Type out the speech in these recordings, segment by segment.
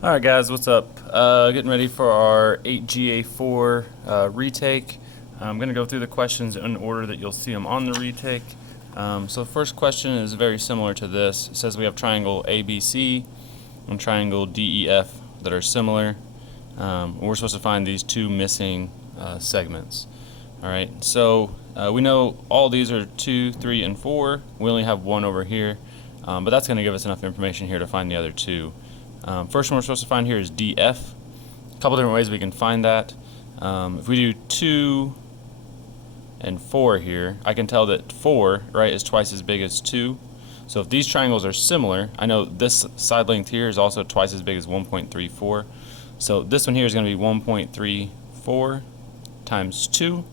Alright guys, what's up? Getting ready for our 8.G.A.4 retake. I'm going to go through the questions in order that you'll see them on the retake. So the first question is very similar to this. It says we have triangle ABC and triangle DEF that are similar. We're supposed to find these two missing segments. Alright, so we know all these are 2, 3, and 4. We only have one over here, but that's going to give us enough information here to find the other two. First one we're supposed to find here is DF. A couple different ways we can find that. If we do 2 and 4 here, I can tell that 4, right, is twice as big as 2. So if these triangles are similar, I know this side length here is also twice as big as 1.34. So this one here is going to be 1.34 times 2.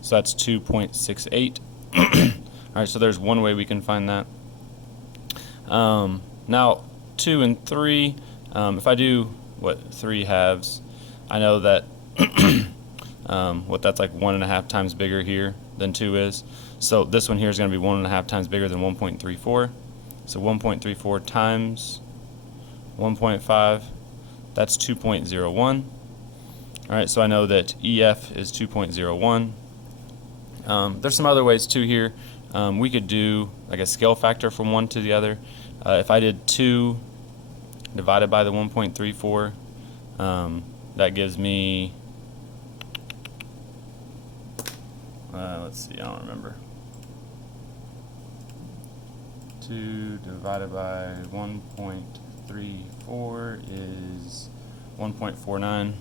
So that's 2.68. Alright, so there's one way we can find that. Now 2 and 3, if I do 3 halves, I know that that's like 1.5 times bigger here than 2 is. So this one here is going to be 1.5 times bigger than 1.34. So 1.34 times 1.5, that's 2.01. Alright, so I know that EF is 2.01. There's some other ways too here. We could do like a scale factor from one to the other. If I did 2 divided by the 1.34, that gives me, let's see, I don't remember. 2 divided by 1.34 is 1.49.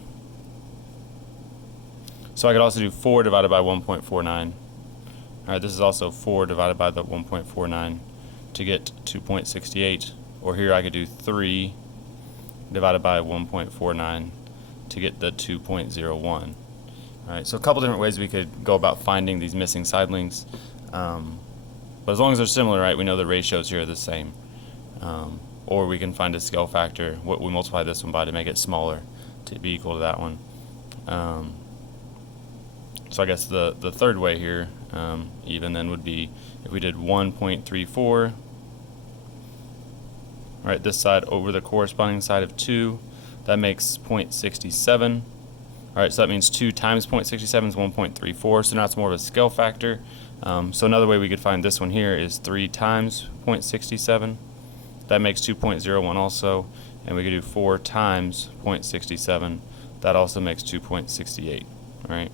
So I could also do 4 divided by 1.49. Alright, this is also 4 divided by the 1.49 to get 2.68. Or here I could do 3 divided by 1.49 to get the 2.01. Alright, so a couple different ways we could go about finding these missing side lengths. But as long as they're similar, right, we know the ratios here are the same. Or we can find a scale factor. We multiply this one by to make it smaller to be equal to that one. So I guess the third way here, even then, would be if we did 1.34, right, this side over the corresponding side of 2, that makes 0.67. Alright, so that means 2 times 0.67 is 1.34, so now it's more of a scale factor. So another way we could find this one here is 3 times 0.67. That makes 2.01 also, and we could do 4 times 0.67. That also makes 2.68. Alright.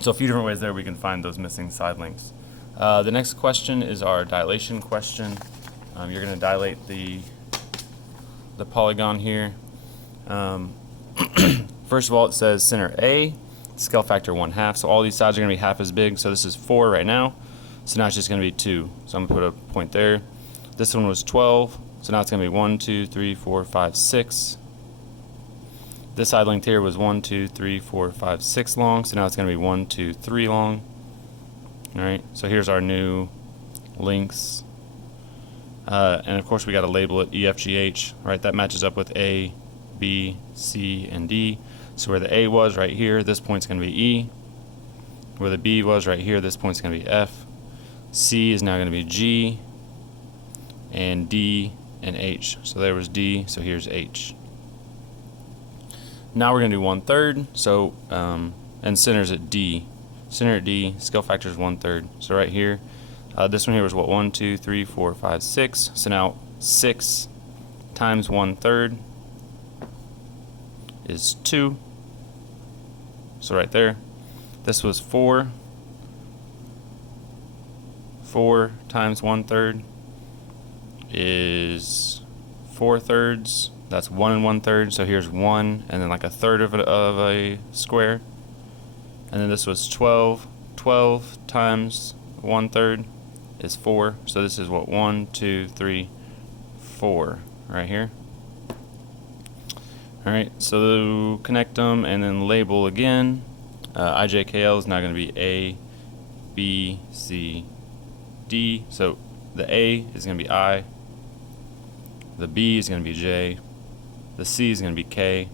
So a few different ways there we can find those missing side lengths. The next question is our dilation question. You're going to dilate the polygon here. First of all, it says center A, scale factor 1/2. So all these sides are going to be half as big. So this is 4 right now. So now it's just going to be 2. So I'm going to put a point there. This one was 12. So now it's going to be 1, 2, 3, 4, 5, 6. This side length here was 1, 2, 3, 4, 5, 6 long. So now it's going to be 1, 2, 3 long. Alright, so here's our new lengths. And of course we got to label it EFGH. Right, that matches up with A, B, C, and D. So where the A was right here, this point's going to be E. Where the B was right here, this point's going to be F. C is now going to be G. And D and H. So there was D, so here's H. Now we're going to do 1/3. So, and center's at D. Center at D, scale factor is 1/3. So right here, this one here was what, 1, 2, 3, 4, 5, 6. So now 6 times 1/3 is 2. So right there, this was 4. 4 times 1/3 is 4/3. That's 1 1/3. So here's 1, and then like a third of a square. And then this was 12. 12 times 1/3 is 4. So this is what, 1, 2, 3, 4 right here. Alright, so connect them and then label again. IJKL is now going to be A, B, C, D. So the A is going to be I, the B is going to be J, the C is going to be K,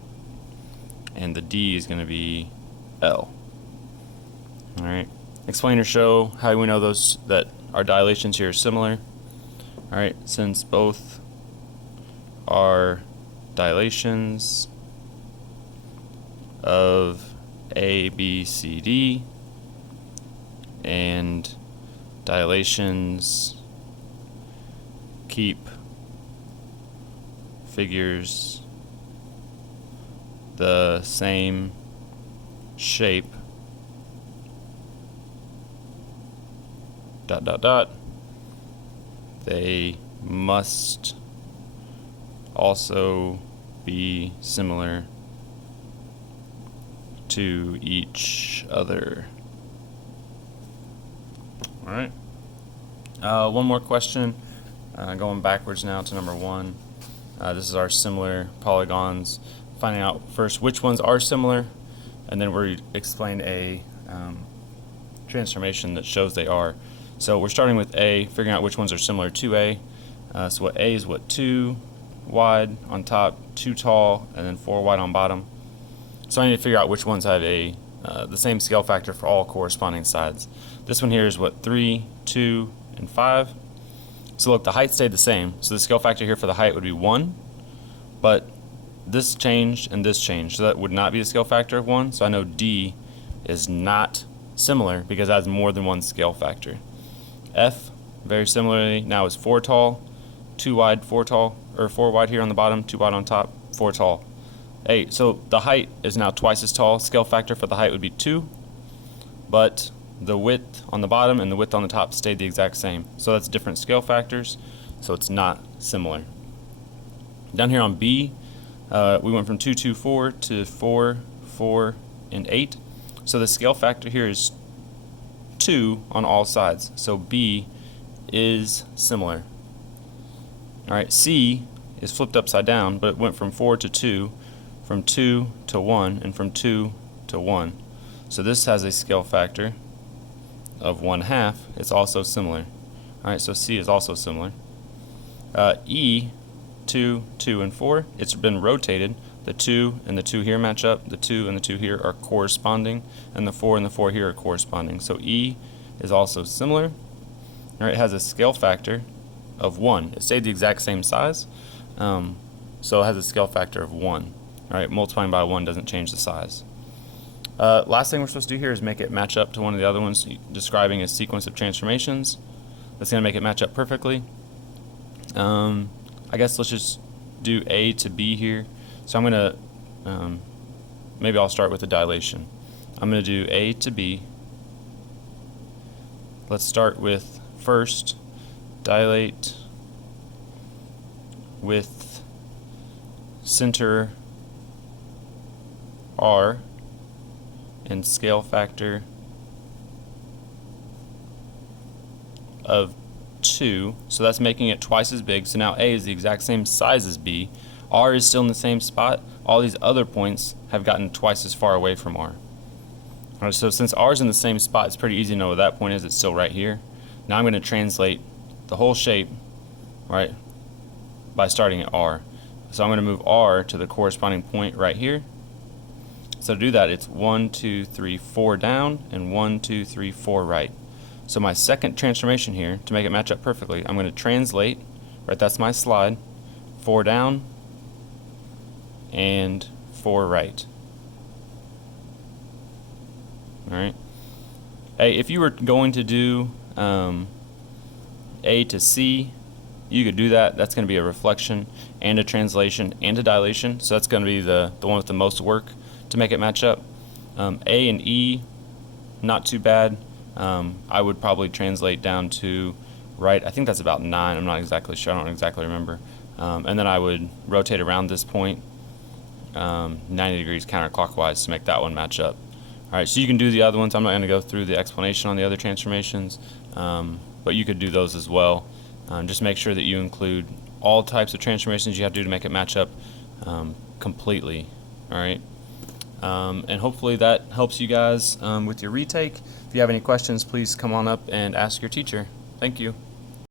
and the D is going to be L. Alright, explain or show how we know those that our dilations here are similar. Alright, since both are dilations of A, B, C, D, and dilations keep figures the same shape ... They must also be similar to each other. All right. One more question, going backwards now to number 1. This is our similar polygons. Finding out first which ones are similar, and then we explain a transformation that shows they are. So we're starting with A, figuring out which ones are similar to A. So what A is 2 wide on top, 2 tall, and then 4 wide on bottom. So I need to figure out which ones have the same scale factor for all corresponding sides. This one here is 3, 2, and 5. So look, the height stayed the same. So the scale factor here for the height would be 1, but this changed and this changed. So that would not be the scale factor of 1. So I know D is not similar because it has more than one scale factor. F, very similarly, now is 4 tall, 2 wide, 4 tall, or 4 wide here on the bottom, 2 wide on top, 4 tall. Hey, so the height is now twice as tall. Scale factor for the height would be 2, but the width on the bottom and the width on the top stayed the exact same. So that's different scale factors, so it's not similar. Down here on B, we went from 2, 2, 4 to 4, 4, and 8. So the scale factor here is 2 on all sides. So B is similar. All right, C is flipped upside down, but it went from 4 to 2, from 2 to 1, and from 2 to 1. So this has a scale factor of 1/2. It's also similar. All right, so C is also similar. E, 2, 2, and 4, it's been rotated. The 2 and the 2 here match up. The 2 and the 2 here are corresponding, and the 4 and the 4 here are corresponding. So E is also similar. All right, it has a scale factor of 1. It stayed the exact same size, so it has a scale factor of 1. All right, multiplying by 1 doesn't change the size. Last thing we're supposed to do here is make it match up to one of the other ones, describing a sequence of transformations. That's going to make it match up perfectly. I guess let's just do A to B here. So I'm going to, maybe I'll start with the dilation. I'm going to do A to B. Let's start with first, dilate with center R and scale factor of 2, so that's making it twice as big. So now A is the exact same size as B. R is still in the same spot. All these other points have gotten twice as far away from R. All right, so since R is in the same spot, it's pretty easy to know where that point is. It's still right here. Now I'm going to translate the whole shape, right, by starting at R. So I'm going to move R to the corresponding point right here. So to do that, it's 1, 2, 3, 4 down, and 1, 2, 3, 4 right. So my second transformation here, to make it match up perfectly, I'm going to translate, right, that's my slide, 4 down and 4 right. All right. Hey, if you were going to do A to C, you could do that. That's going to be a reflection and a translation and a dilation. So that's going to be the one with the most work to make it match up. A and E, not too bad. I would probably translate down to right. I think that's about 9. I'm not exactly sure. I don't exactly remember. And then I would rotate around this point 90 degrees counterclockwise to make that one match up. All right, so you can do the other ones. I'm not going to go through the explanation on the other transformations, but you could do those as well. Just make sure that you include all types of transformations you have to do to make it match up completely. All right. And hopefully that helps you guys with your retake. If you have any questions, please come on up and ask your teacher. Thank you.